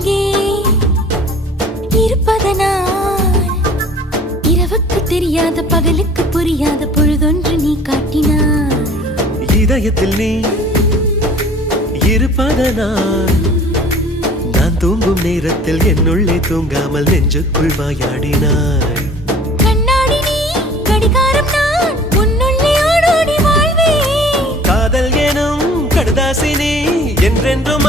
அருகே இருப்பதனால் இரவுக்கு தெரியாத பகலுக்கு புரியாத பொழுதொன்று நீ காட்டினாய். இதயத்தில் நீ இருப்பதனால் நான் தூங்கும் நேரத்தில் என்னுள்ளே தூங்காமல் நெஞ்சுக்குள் வாயாடினாய். கண்ணாடி நீ கடிகாரம் நான் உன்னுள்ளே ஓடோடி வாழ்வே. காதல் எனும் கடுதாசி நீ என்றென்றும்